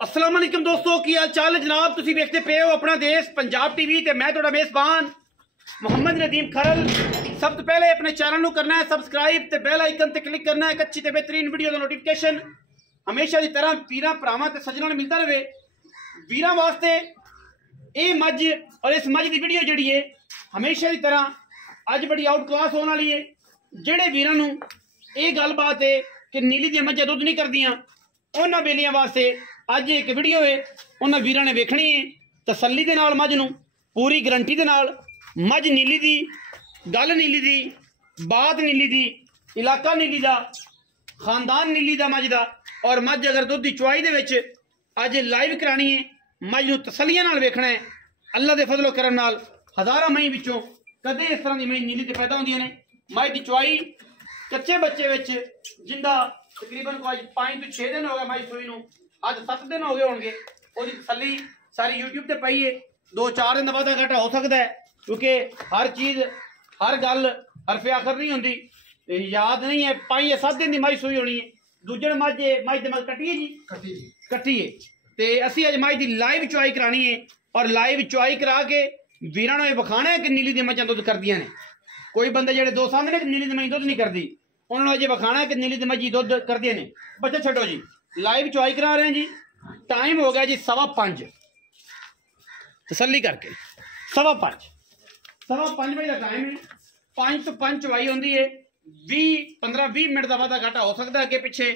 अस्सलाम वालेकुम दोस्तों, की हाल चाल है जनाब। तुसी देखते पे हो अपना देश पंजाब टीवी ते मैं तुहाडा मेज़बान मोहम्मद नदीम खरल। सब तो पहले अपने चैनल को करना है सबसक्राइब ते बेल आइकन ते क्लिक करना है। एक अच्छी ते बेहतरीन वीडियो का नोटिफिकेशन हमेशा की तरह वीरां भरावां ते सज्जनां नूं मिलता रहे। वीरां वास्ते ये मझ और इस मझ की वीडियो जिहड़ी है हमेशा की तरह अज बड़ी आउट क्लास होने वाली है। जिहड़े वीरां नूं ये गलबात है कि नीली दी मझां दुध नहीं करदियां, उन्हां बेलियां वास्ते अज एक वीडियो है उन्हां वीरां ने वेखनी है तसल्ली दे नाल मझ नूं पूरी गारंटी दे नाल। मझ नीली दी, गल नीली दी, बात नीली दी, इलाका नीली दा, खानदान नीली दा मझ दा। और मझ अगर दुध की चुआई दे विच अज लाइव करानी है, मझ नूं तसल्लियां नाल वेखना है। अल्लाह दे फजलो करम नाल हज़ारां मई विचों कदे इस तरह दी मई नीली ते पैदा होंदियां ने। मझ की चुआई कच्चे बच्चे विच जिंदा तकरीबन को अज 5 to 6 दिन हो गए मझ सूई नूं, अज 7 दिन हो गए होंगे। उसकी तसल्ली सारी यूट्यूब ते पई है। 2-4 दिन वाधा घाटा हो सकता है क्योंकि हर चीज़ हर गल हरफे आखर नहीं होंगी। याद नहीं है 5 या 7 दिन की मझ सूई होनी है। दूजे मझ मझ मझ कट्टी है जी, कट्टी है। तो असी अज मझ की लाइव चुआई करानी है और लाइव चुआई करा के वीरां नूं विखाना है कि नीली दी मझां दुध करदियां ने। कोई बंदे जेडे दो सामने ने नीली दी मझ दुध नहीं करती, उन्होंने अजे विखाना है कि नीली दी मझी दुध करदियां ने। बच्चे छड्डो जी, लाइव चुआई करा रहे हैं जी। टाइम हो गया जी 5:15, तसल्ली करके 5:15 बजे का टाइम है। 5 to 5 चुआई होंगी है। 15-20 मिनट का वाधा घाटा हो सकता है अगे पिछे।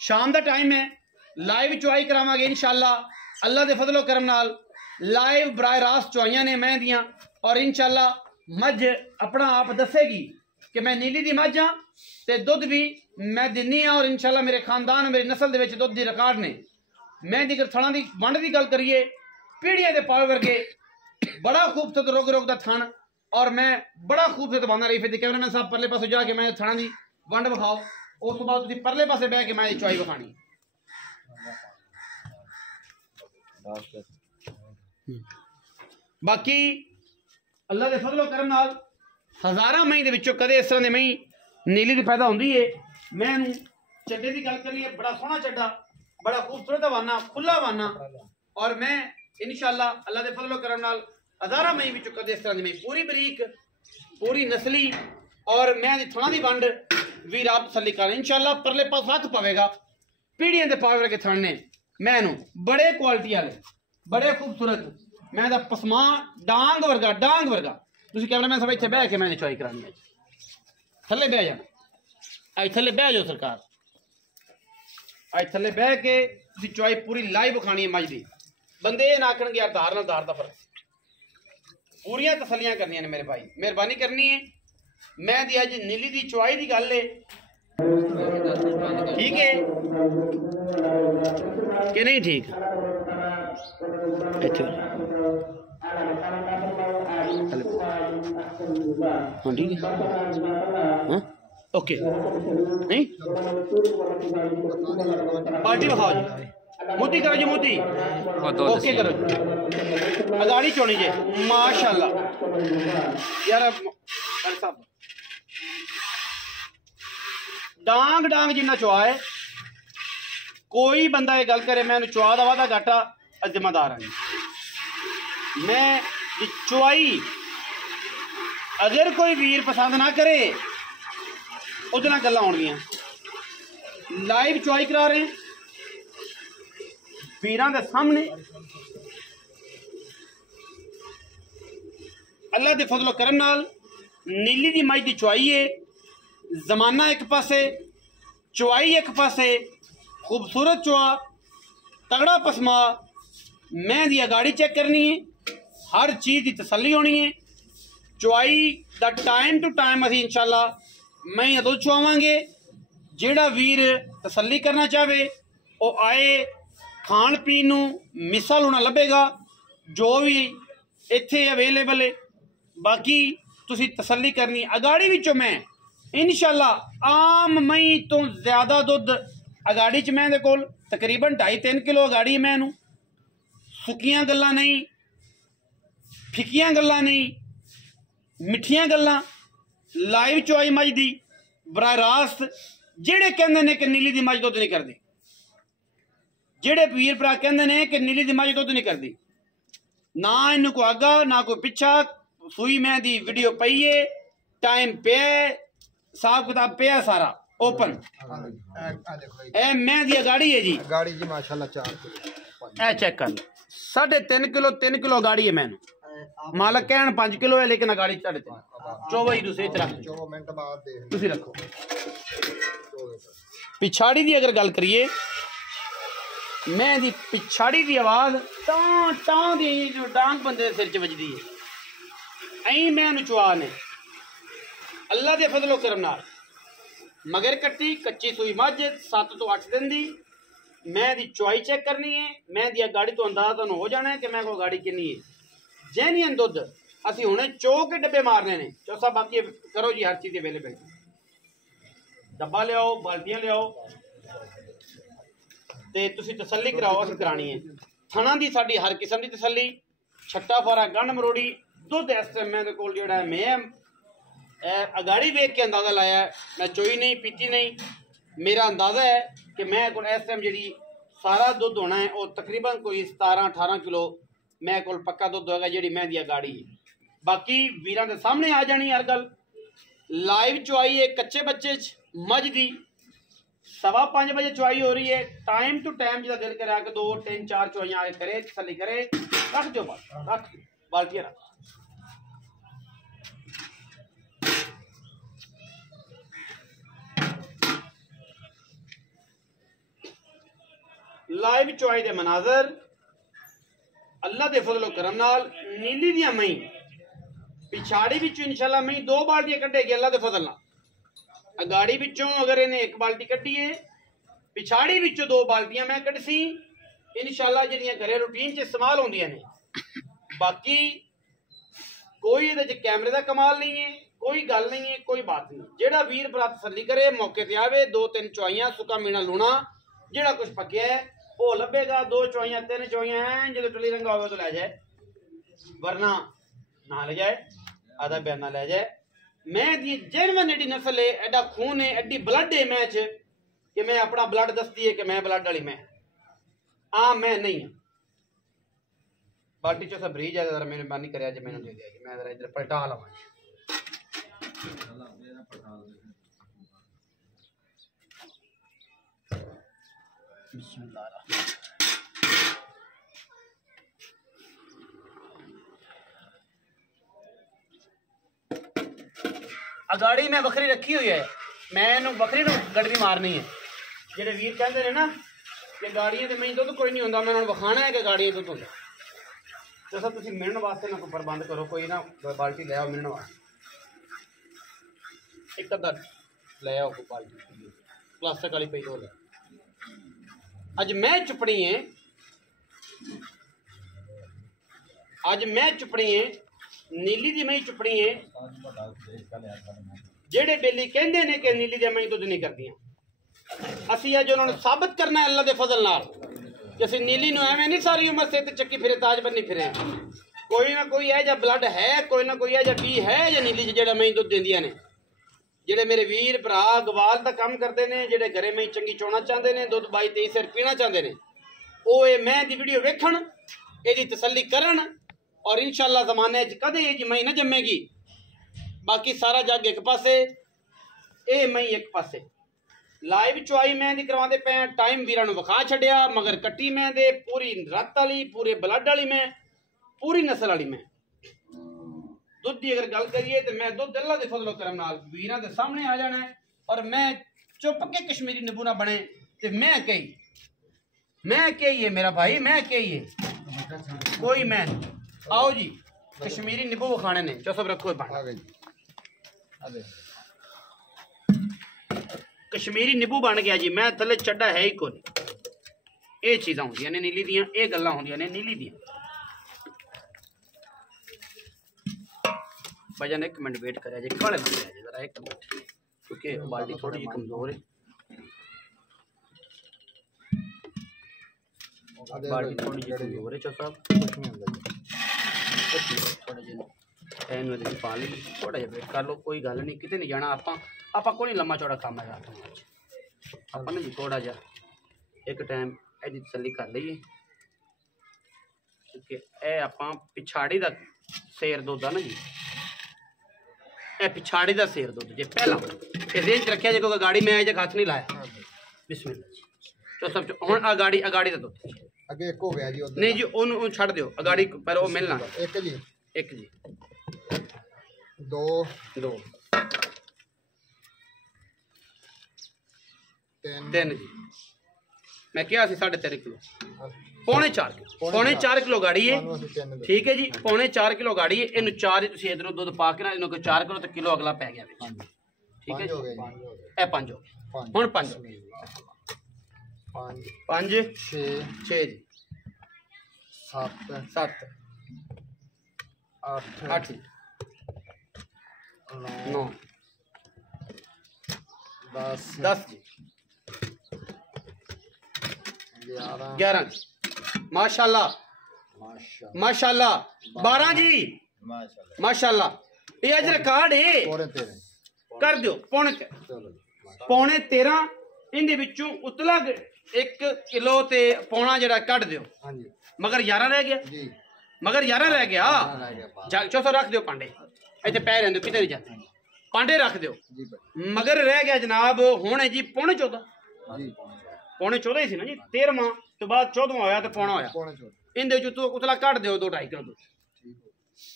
शाम का टाइम है, लाइव चुआई करावांगे इंशाअल्लाह। अल्लाह के फजलो करम नाल लाइव बराह रास्त चुआइयां ने मैं दियां और इंशाअल्लाह मझ अपना आप दसेगी कि मैं नीली दी मझ हाँ ते दुध भी मैं दिनी हाँ। और इंशाअल्लाह मेरे खानदान मेरी नस्ल दे विच दुध दी रिकॉर्ड ने। मैं दी थणा दी वंड की गल करिए, पीढ़ियां दे पावे वर्गे बड़ा खूबसूरत रोग रोग दा थण। और मैं बड़ा खूबसूरत बंदा रही फिर कैमरामैन साहब परले पासे जाके मैं थणा दी वंड विखाओ। उस तो बाद तुसीं परले पासे बह के मैं चुआई विखानी। बाकी अल्लाह के फजलो करम नाल हज़ारां मई दे विचों कदे इस तरह दी मई नीली दी पैदा होंदी है। मैं चड्डे की गल करिए, बड़ा सोहना चड्डा, बड़ा खूबसूरत वाना, खुला वाना। और मैं इंशाअल्लाह अल्लाह के फजलो करम नाल हज़ारां मई विचों कदे इस तरह दी मई पूरी बरीक पूरी नस्ली और मैं थणा दी वंड वीर आप तसल्ली कर इंशाअल्लाह। परले पास हथ पवेगा, पीढ़ियां दे पावे वर्गे थण ने। मैनू बड़े क्वालिटी वाले बड़े खूबसूरत मैं दा पसमा डांग वर्गा। तुसीं कैमरामैन साहब इत्थे बह के मैं चुआई करानी है। थल्ले बह जाना, अज थल्ले बह जाओ सरकार। अज थल्ले बह के तुसीं चुआई पूरी लाइव खानी है मझ दी। बंदे ये ना आखणगे यार धार नाल धार दा फर्क। पूरियां तसल्लियां करनियां ने मेरे भाई, मेहरबानी करनी है। मैं दी अज नीली दी चुआई दी गल है, ठीक है कि नहीं? ठीक हाँ ठीक है, हाँ ओके। नहीं पार्टी दिखाओ जी, मोती करो जी, मोती ओके करो जी। अगाड़ी चोनी जी माशाल्लाह यार साहब। डांग डांग जिन्ना चुआ है। कोई बंदा ये गल करे मैं चुआ का वाधा घाटा जिम्मेदार हाँ। मैं चुआई अगर कोई वीर पसंद ना करे उस गल आउणगियां। लाइव चुआई करा रहे हैं वीरां दे सामने। अल्लाह दे फजलो करम नाल नीली दी मझ दी चुआई है। जमाना एक पासे, चुआई एक पासे, खूबसूरत चुआ, तगड़ा पसमा। मैं दी गाड़ी चेक करनी है, हर चीज़ की तसल्ली होनी है। चुआई का टाइम टू टाइम असीं इंशाअल्लाह मैं दुध चुआवांगे। जिहड़ा वीर तसल्ली करना चाहे वो आए, खाण पीन नूं मिसल होना लभेगा जो भी इत्थे अवेलेबल है। बाकी तुसीं तसल्ली करनी अगाड़ी विचों मैं इंशाअल्लाह आम मई तो ज़्यादा दुध अगाड़ी च मैं दे कोल तकरीबन 2.5-3 किलो अगाड़ी मैनू। सुकियां गल्लां नहीं, फिकियां गल्लां नहीं, मिठियां गल्लां। लाइव चुआई मझ दी बराह रास्त। जेड़े कहंदे ने कि नीली दी मझ दुध नहीं करदी, ਜਿਹੜੇ ਵੀਰ ਭਰਾ ਕਹਿੰਦੇ ਨੇ ਕਿ ਨੀਲੀ ਦੀ ਮੱਝ ਦੁੱਧ ਨਹੀਂ ਕਰਦੀ, ਨਾ ਇਹਨੂੰ ਕੋਈ ਅੱਗਾ ना कोई पिछा, सूई मैं दी वीडियो पई है, टाइम पे हिसाब किताब पे है सारा ओपन। ए मैं दी गाड़ी है जी, गाड़ी जी माशाल्लाह 4 किलो। ए चेक कर 3.5 किलो गाड़ी है। मैंने मालक कहन 5 किलो है, लेकिन गाड़ी 3.5 24 दूसरे च रख 24 मिनट बाद देख तुसी रखो। पिछाड़ी दी अगर गल करिए, मैं दी पिछाड़ी दी आवाज टां टां दी जो डांग बंदे दे सिर च वजदी है। ऐ मैं चुआ ने अल्लाह दे फजलो करम नाल मगर कट्टी कच्ची सूई मझ 7 तो 8 दिन दी। मैं दी चुआई चेक करनी है, मैं दी गाड़ी तो अंदाजा तुहानू हो जाना है कि मैं को गाड़ी किन्नी है। जैनियन दुध असी हुणे चो के डब्बे मारने ने। चौसा बाकी करो जी, हर चीज अवेलेबल, डब्बा लियाओ, बाल्टियां लियाओ ते तुसी तसल्ली कराओ, असीं करानी है। थणा दी साडी हर किस्म दी तसल्ली, छट्टा फारा गंढ मरोड़ी दुध इस टाइम मेरे कोल जेड़ा है मैं अगाड़ी वेख के अंदाजा लाया, मैं चोई नहीं पीती नहीं। मेरा अंदाजा है कि मैं कोल इस टाइम जी सारा दुध होना है वो तकरीबन कोई 17-18 किलो मैं कोल पक्का दुध होगा जी मैं दी गाड़ी। बाकी वीरां दे सामने आ जानी हर गल लाइव चुआई है। कच्चे बच्चे मझ दी 5:15 बजे चुआई हो रही है। टाइम टू टाइम जो दिल करे कि 2, 3, 4 चुआइयां आगे करे, तसल्ली करे, रख दो रख बाल्टियां रख। लाइव चुआई दे मनाजर अल्लाह दे फजलो करम नाल नीली दियां मई पिछाड़ी विचों इंशाल्लाह मई 2 बाल्टियां कड्डेगी अल्लाह दे फजल नाल। गाड़ी विचों अगर इन्हें 1 बाल्टी कड्डी है, पिछाड़ी विचों 2 बाल्टियां मैं कड्डसी इंशाल्लाह जिहड़ियां घरे रूटीन च इस्तेमाल होंदियां ने। बाकी कोई इहदे च कैमरे दा कमाल नहीं है, कोई गल नहीं है, कोई बात नहीं। जेड़ा वीर भरा तसल्ली करे मौके ते आवे, 2-3 चुआइयां सुका मीना लूना जेड़ा कुछ पक्या है वो लभेगा। 2 चुआइयां 3 चुआइयां हैं जो टली रंगा होवे तो लै जाए, वरना ना ले जाए, आधा बयाना ले जाए। मैं दी जेनवन एडी नस्ल है, एडा खून है, एडी ब्लड है मैं च कि मैं अपना ब्लड दसती है कि मैं ब्लड वाली मैं मैं नहीं। बाल्टी चो सब ब्रीज है, जरा मेहरबानी करे जे मैंने दे दिया, मैं जरा इधर पलटा लवां। बिस्मिल्लाह। गाड़ी मैं बखरी रखी हुई है, मैं बखरी गड़वी मारनी है। जेडे वीर कहते हैं ना कि गाड़ियां तो मैं दुध कोई नहीं होंदा, मैं उन्होंने विखाना है कि गाड़ियां दुध होंदा। तो सब तुम मिलने वास्ते ना कोई प्रबंध करो, कोई ना बाल्टी ले आओ मिलने वास्ते, एक अद्धा ले आओ कोई बाल्टी प्लास्टिक वाली पई दो ले। अज मैं चुपनी है, अज मैं चुपनी है नीली दी मई चुपनी है। जेडे बेली कहंदे ने कि नीली दी मई दुध नहीं करदियां, असीं अज उन्होंने साबित करना है अल्लाह दे फजल नाल कि असीं नीली नूं एवें नहीं सारी उम्र से चक्की फिरे ताज बनी फिरे। कोई ना कोई है जा ब्लड है, कोई ना कोई है जा बी है या नीली च जेड़ा मई दुध देंदियां ने। जेडे मेरे वीर भरा गवाल दा काम करते हैं, जेडे घरे मई चंगी चोना चाहते हैं, दुध 22-23 सिर पीना चाहते हैं, वो मैं दी वीडियो वेखण, एदी तसल्ली करन और इंशाअल्लाह जमाने कदे जी मई न जमेगी। बाकी सारा जग एक पासे, ए मई एक पासे। लाइव चुआई मैं दी करवाते पे, टाइम वीरां नूं विखा छड्डिया, मगर कट्टी मैं दे पूरी रत वाली, पूरे ब्लड वाली मैं, पूरी नस्ल वाली मैं। दुध की अगर गल करिए तो मैं दुध अल्लाह दे फजलो करम नाल वीरां दे सामने आ जाना है। और मैं चुप के कश्मीरी निबू ना बने तो मैं कही है मेरा भाई, मैं कही है कोई मैं। आओ जी कश्मीरी निबू खाने ने, चो सब रखो कश्मीरी निबू बन गया जी। मैं थले चड्डा है ही कोई, ये चीज़ां होंदियां ने नीली दियां, ये गल्लां होंदियां ने नीली दियां। भाईजान एक मिनट वेट करें जी, खड़े बन गया जी जरा एक मिनट, क्योंकि बाल्टी थोड़ी जी कमजोर है। बाल्टी थोड़ी जी कमजोर है, चो साहब थोड़े जी एन में पा ली, थोड़ा जिहा वेट कर लो, कोई गल नहीं, किते नहीं जाना। आपा कोई लम्मा चौड़ा काम है आपने जी, थोड़ा जिहा एक टाइम ਇਹਦੀ ਤਸੱਲੀ ਕਰ ਲਈਏ ਕਿ ਇਹ ਆਪਾਂ ਪਿਛਾੜੀ ਦਾ ਸੇਰ ਦੁੱਧ ਆ ਨਾ ਜੀ, ਇਹ ਪਿਛਾੜੀ ਦਾ ਸੇਰ ਦੁੱਧ ਜੇ ਪਹਿਲਾਂ ਇਹ ਰੇਂਜ ਰੱਖਿਆ ਜੇ ਕੋਈ ਗਾੜੀ ਮੈਂ ਅਜੇ ਹੱਥ ਨਹੀਂ ਲਾਇਆ। ਬਿਸਮਿਲ੍ਲਾ ਜੀ। तो सब ਹੁਣ ਅਗਾੜੀ ਦਾ ਦੁੱਧ ਅੱਗੇ ਇੱਕ ਹੋ ਗਿਆ ਜੀ ਉਧਰ। ਨਹੀਂ ਜੀ ਉਹਨੂੰ ਛੱਡ ਦਿਓ ਅਗਾੜੀ ਪਰ ਉਹ ਮਿਲਣਾ ਇੱਕ ਜੀ 2 3 ਜੀ। मैं किया 3.5 किलो पौने 4 किलो गाड़ी है। ठीक है जी पौने 4 किलो गाड़ी है। इन 4 तुम इधरों दुध पा के ना इन्हों 4 किलो तो किलो अगला पै गया। ठीक है जी ए 5 हो गए हुण 5 5 6 जी 7 8 9 10 जी 11 माशाल्लाह 12 जी माशाल्लाह ये अज रिकॉर्ड है कर दो पौने 13 इनदे विचों उतला 1 किलो ते पौना जरा कट दियो मगर 11 रह गया चौथा रख दियो पांडे इतने पै रहे कितने नहीं जाते पांडे रख दियो मगर रह गया जनाब हुण जी पौने 14 ही सी ना जी 13वां तो बाद 14वां होया तो पौना होया इनदे विचों उतला कट दियो 2.5 किलो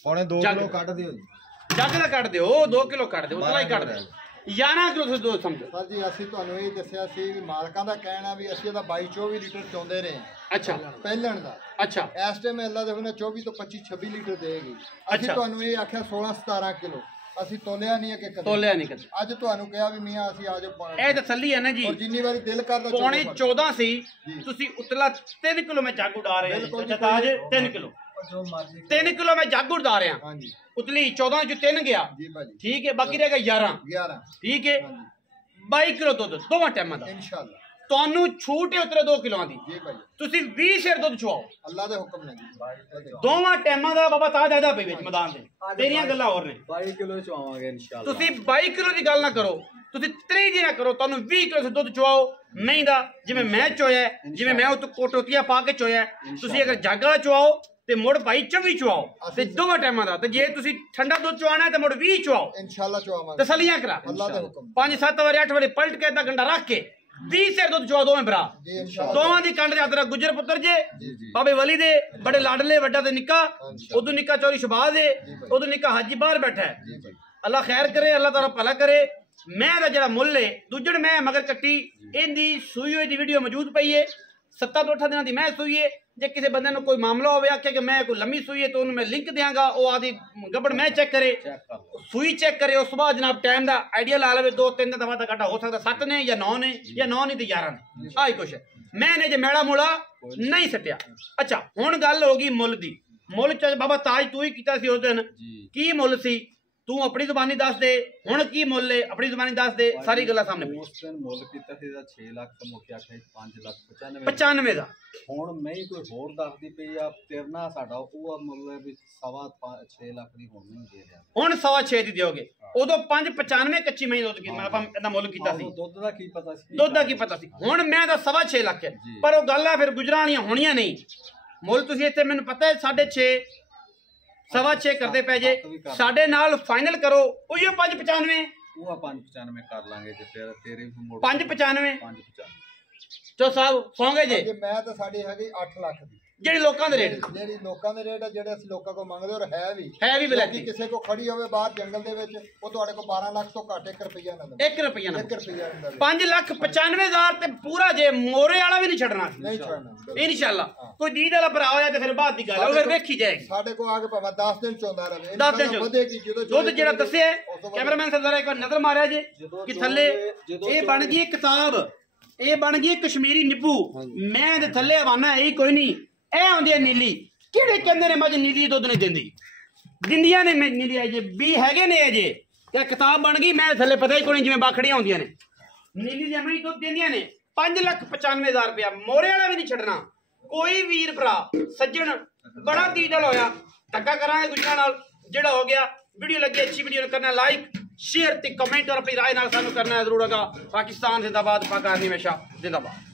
पौने 2 किलो कट दियो जग दा कट दियो 2 किलो कट दियो उतला ही कट दियो 11 किलो से दो समझो सर जी ਅਸੀਂ ਤੁਹਾਨੂੰ ਇਹ ਦੱਸਿਆ ਸੀ ਵੀ ਮਾਲਕਾਂ ਦਾ ਕਹਿਣਾ ਵੀ ਅਸੀਂ ਇਹਦਾ 22-24 ਲੀਟਰ ਚਾਹੁੰਦੇ ਰਹੇ। ਅੱਛਾ ਪਹਿਲਣ ਦਾ ਅੱਛਾ ਇਸ ਟਾਈਮ ਅੱਲਾ ਦੇ ਹੁਣੇ 24 ਤੋਂ 25-26 ਲੀਟਰ ਦੇਗੀ। ਅਸੀਂ ਤੁਹਾਨੂੰ ਇਹ ਆਖਿਆ 16-17 ਕਿਲੋ ਅਸੀਂ ਤੋਲਿਆ ਨਹੀਂ ਕਿ ਤੋਲਿਆ ਨਹੀਂ ਕਦੇ। ਅੱਜ ਤੁਹਾਨੂੰ ਕਿਹਾ ਵੀ ਮੀਆਂ ਅਸੀਂ ਆ ਜਾਓ ਇਹ ਤਸੱਲੀ ਹੈ ਨਾ ਜੀ। ਔਰ ਜਿੰਨੀ ਵਾਰੀ ਦਿਲ ਕਰਦਾ ਪੌਣੇ 14 ਸੀ ਤੁਸੀਂ ਉਤਲਾ 3 ਕਿਲੋ ਮੈਂ ਜੱਗ ਉਡਾ ਰਹੇ ਹੋ ਜਤਾਜ 3 ਕਿਲੋ 3 ਕਿਲੋ मैं जग उड़ा रहा हाँ जी उतली 14 जो 3 गया ठीक है बाकी रह गया 11 ठीक है 22 किलो दुध दोवां टाइमां दा इंशाअल्लाह ਤੁਹਾਨੂੰ ਛੂਟ ਹੈ ਉਤਰੇ 2 ਕਿਲੋਆਂ ਦੀ ਜੀ ਭਾਈ ਤੁਸੀਂ 20 ਸ਼ੇਰ ਦੁੱਧ ਚਵਾਓ ਅੱਲਾ ਦੇ ਹੁਕਮ ਨਾਲ ਦੋਵਾਂ ਟਾਈਮਾਂ ਦਾ ਬਾਬਾ ਤਾਜ ਆਇਦਾ ਪਈ ਵਿੱਚ ਮੈਦਾਨ ਦੇ ਤੇਰੀਆਂ ਗੱਲਾਂ ਹੋਰ ਨੇ 22 ਕਿਲੋ ਚਵਾਵਾਂਗੇ ਇਨਸ਼ਾਅੱਲਾ ਤੁਸੀਂ 22 ਕਿਲੋ ਦੀ ਗੱਲ ਨਾ ਕਰੋ ਤੁਸੀਂ 3 ਦੀ ਨਾ ਕਰੋ ਤੁਹਾਨੂੰ 20 ਕਿਲੋ ਦੁੱਧ ਚਵਾਓ ਨਹੀਂ ਦਾ ਜਿਵੇਂ ਮੈਂ ਚੋਇਆ ਜਿਵੇਂ ਮੈਂ ਉਹ ਕੋਟੋਤੀਆਂ ਪਾ ਕੇ ਚੋਇਆ ਤੁਸੀਂ ਅਗਰ ਜੱਗ ਵਾਲਾ ਚਵਾਓ ਤੇ ਮੁੜ ਭਾਈ 24 ਚਵਾਓ ਤੇ ਦੋਵਾਂ ਟਾਈਮਾਂ ਦਾ ਤੇ ਜੇ ਤੁਸੀਂ ਠੰਡਾ ਦੁੱਧ ਚਵਾਣਾ ਤੇ ਮੁੜ 20 ਚਵਾਓ ਇਨਸ਼ਾਅੱਲਾ ਚਵਾਵਾਂਗੇ ਤਸੱਲੀਆਂ ਕਰਾ ਅੱਲਾ ਦੇ ਹੁਕਮ 5-7 ਵਾਰੀ 8 ਵਾਰੀ ਪਲਟ ਕੇ ਅੱਧਾ ਘੰਟਾ ਰੱਖ ਕੇ 20 ਸਿਰ ਦੁੱਧ ਚਵਾ ਦੋਵੇਂ ਭਰਾ ਦੋਵਾਂ ਦੀ ਕੰਡ ਦੇ ਅਦਰਾ ਗੁਜਰ ਪੁੱਤਰ ਜੇ ਬਾਬੇ ਵਲੀ ਦੇ ਬੜੇ ਲਾਡਲੇ ਵੱਡਾ ਤੇ ਨਿੱਕਾ ਉਦੋਂ ਨਿੱਕਾ ਚੌਰੀ ਸ਼ਬਾਜ਼ ਦੇ ਉਦੋਂ ਨਿੱਕਾ ਹਾਜੀ ਬਾਹਰ ਬੈਠਾ ਹੈ ਅੱਲਾ ਖੈਰ ਕਰੇ ਅੱਲਾ ਤਾਲਾ ਭਲਾ ਕਰੇ ਮੈਂ ਦਾ ਜਿਹੜਾ ਮੁੱਲ ਹੈ ਦੂਜੜ ਮੈਂ ਮਗਰ ਕੱਟੀ ਇਹਦੀ ਸੂਈ ਹੋਈ ਦੀ ਵੀਡੀਓ ਮੌਜੂਦ ਪਈ ਹੈ 7-8 ਦਿਨਾਂ ਦੀ ਮੈਂ ਸੂਈ ਹੈ जे किसी बंदे ने कोई मामला हो आखे कि मैं कोई लम्बी सुई है तो उन्हें मैं लिंक देंगा वो आदि गबड़ मैं चेक करे सुई चेक करे उस बाद जनाब टाइम का आइडिया ला लवे 2-3 दिन दफा घाटा हो सकता 7 ने या 9 ने या 9 नहीं तो 11 ने आई कुछ है मैंने जे मेड़ा मुड़ा नहीं सटिया। अच्छा हुण गल हो गई मुल दी मुल च बाबा ताज तू ही कीता सी उस दिन की मुल सी तू अपनी जुबानी दस दे हुण की मुल है अपनी जुबानी दस दे सारी गल्लां सामने उस दिन मुल कीता सी 6 लाख तो मुके आखे 5,95 दा हुण मैं ही कोई होर दसदी पई आ तेरना साडा ਉਹ ਮੁੱਲ ਹੈ ਵੀ 6.5 ਲੱਖ ਦੀ ਹੁਣ ਨਹੀਂ ਦੇ ਰਿਹਾ ਹੁਣ 6.5 ਦੀ ਦਿਓਗੇ ਉਦੋਂ 5.95 ਕੱਚੀ ਮਹੀਂ ਦੁੱਧ ਕੀ ਮੈਂ ਆਪਾਂ ਇਹਦਾ ਮੁੱਲ ਕੀਤਾ ਸੀ ਦੁੱਧ ਦਾ ਕੀ ਪਤਾ ਸੀ ਹੁਣ ਮੈਂ ਦਾ 6.5 ਲੱਖ ਹੈ ਪਰ ਉਹ ਗੱਲ ਆ ਫਿਰ ਗੁਜਰਾਣੀਆਂ ਹੋਣੀਆਂ ਨਹੀਂ ਮੁੱਲ ਤੁਸੀਂ ਇੱਥੇ ਮੈਨੂੰ ਪਤਾ ਹੈ 6.5 6.5 करते पे जे साडे नाल फाइनल करो उहियो 5.95 ਉਹ 5.95 ਕਰ ਲਾਂਗੇ ਜੇ ਤੇਰੇ 5.95 ਚੋ ਸਾਹਿਬ ਸੌਂਗੇ ਜੇ ਮੈਂ ਤਾਂ ਸਾਡੀ ਹੈਗੀ 8 ਲੱਖ ਦੀ ਜਿਹੜੀ ਲੋਕਾਂ ਦੇ ਰੇਟ ਜਿਹੜੀ ਲੋਕਾਂ ਦੇ ਰੇਟ ਆ ਜਿਹੜੇ ਅਸੀਂ ਲੋਕਾਂ ਕੋਲ ਮੰਗਦੇ ਔਰ ਹੈ ਵੀ ਬਲੈਤੀ ਕਿਸੇ ਕੋ ਖੜੀ ਹੋਵੇ ਬਾਹਰ ਜੰਗਲ ਦੇ ਵਿੱਚ ਉਹ ਤੁਹਾਡੇ ਕੋਲ 12 ਲੱਖ ਤੋਂ ਘੱਟ 1 ਰੁਪਈਆ ਨਾ ਦੇ 1 ਰੁਪਈਆ ਨਾ 5,95,000 ਤੇ ਪੂਰਾ ਜੇ ਮੋਰੇ ਵਾਲਾ ਵੀ ਨਹੀਂ ਛੱਡਣਾ ਨਹੀਂ ਛੱਡਣਾ ਇਨਸ਼ਾਅੱਲਾ ਕੋਈ ਦੀਦ ਵਾਲਾ ਭਰਾ ਹੋਇਆ ਤੇ ਫਿਰ ਬਾਅਦ ਦੀ ਗੱਲ ਉਹ ਫਿਰ ਵੇਖੀ ਜਾਏਗੀ ਸਾਡੇ ਕੋਲ ਆ ਕੇ ਭਾਵੇਂ 10 ਦਿਨ ਚੋਂਦਾ ਰਹੇ 10 ਦਿਨ ਵਧੇਗੀ ਜਦੋਂ ਦੁੱਧ ਜਿਹੜਾ ਦੱਸਿਆ ਕੈਮਰਾਮੈਨ ਸਾਹਿਬ ਜ਼ਰਾ ਇੱਕ ਵਾਰ ਨਜ਼ਰ ਮਾਰਿਆ ਜੇ ਕਿ ਥੱਲੇ ਇਹ ਬਣ ਗਈ ਕਿਤਾਬ ਇਹ ਬਣ ਗਈ ਕਸ਼ਮੀਰੀ ਨਿੱਬੂ ਮੈਂ ਦੇ ਥੱਲੇ ਹਵਾਨਾ ਇਹ ਕੋਈ ਨਹੀਂ ਇਹ ਆਉਂਦੀ ਹੈ ਨੀਲੀ ਕਿਹੜੇ ਕਹਿੰਦੇ ਨੇ ਮੱਝ ਨੀਲੀ ਦੁੱਧ ਨਹੀਂ ਦਿੰਦੀ ਦਿੰਦੀਆਂ ਨੇ ਨੀਲੀ ਅਜੇ ਵੀ ਹੈਗੇ ਨੇ ਅਜੇ ਤੇ ਕਿਤਾਬ ਬਣ ਗਈ ਮੈਂ ਥੱਲੇ ਪਤਾ ਹੀ ਕੋਈ ਨਹੀਂ ਜਿਵੇਂ ਬਾਖੜੀਆਂ ਹੁੰਦੀਆਂ ਨੇ ਨੀਲੀ ਦੀ ਅਮਰੀ ਦੁੱਧ ਦਿੰਦੀਆਂ ਨੇ 5,95,000 ਰੁਪਇਆ ਮੋਰੇ ਵਾਲਾ ਵੀ ਨਹੀਂ ਛੱਡਣਾ ਕੋਈ ਵੀਰ ਭਰਾ ਸੱਜਣ ਬੜਾ ਦੀਦਲ ਹੋਇਆ ਧੱਕਾ ਕਰਾਂਗੇ ਗੁਜਰਾਂ ਨਾਲ ਜਿਹੜਾ ਹੋ ਗਿਆ वीडियो लगी अच्छी वीडियो ने करना लाइक शेयर ते कमेंट और अपनी राय नाल सानू करना है जरूर। पाकिस्तान जिंदाबाद, पाक आर्मी हमेशा जिंदाबाद।